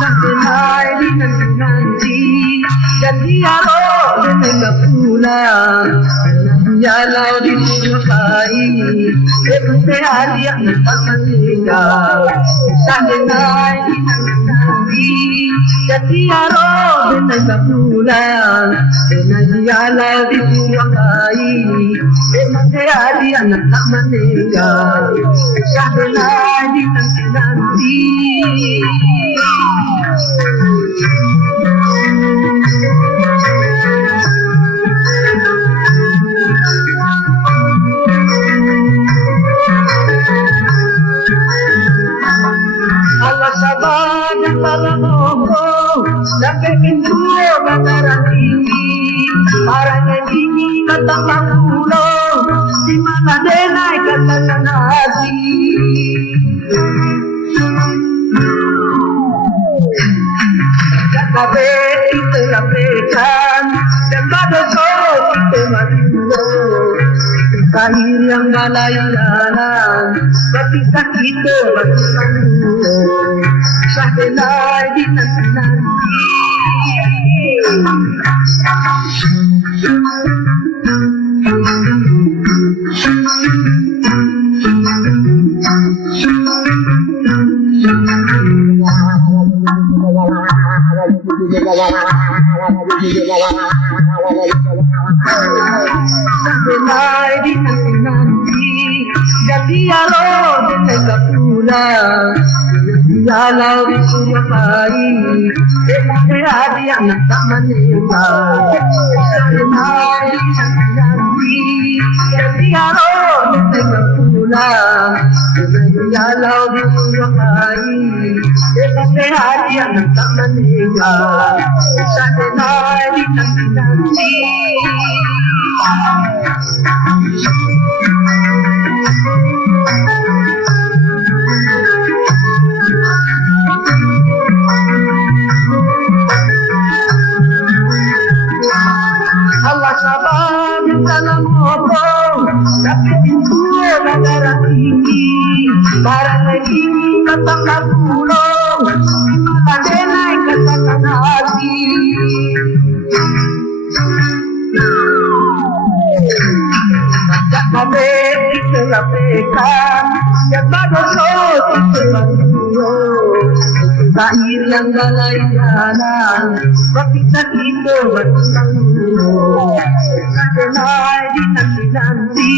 Sampai nanti dan dialog dengan pulang dialog di sukai seperti hari yang tak meninggal sampai nanti dan dialog dengan pulang dialog di sukai seperti hari yang tak meninggal sampai nanti Allah sabar dan malamoko sampai pintu bakaran ini parahnya ini datang pulau di mana denai katakan hati Kakabe kita lapekan dan pada sok kita mati kahir yang balai-balai tapi sakit berkesan sampai lagi nanti sampai nanti dan dialog dengan pulang dialog di sukai seperti hari yang tak meninggal sampai nanti dan dialog dengan pulang dialog di sukai seperti hari yang tak meninggal sampai nanti Allah sabar dalam ngomong tapi pintu negara ini barang ini katakan pulau ada naik katakan hati Kakabe kita lapekan dan pada sok kita kahir yang balai-balai tapi sakit berkesan sampai nanti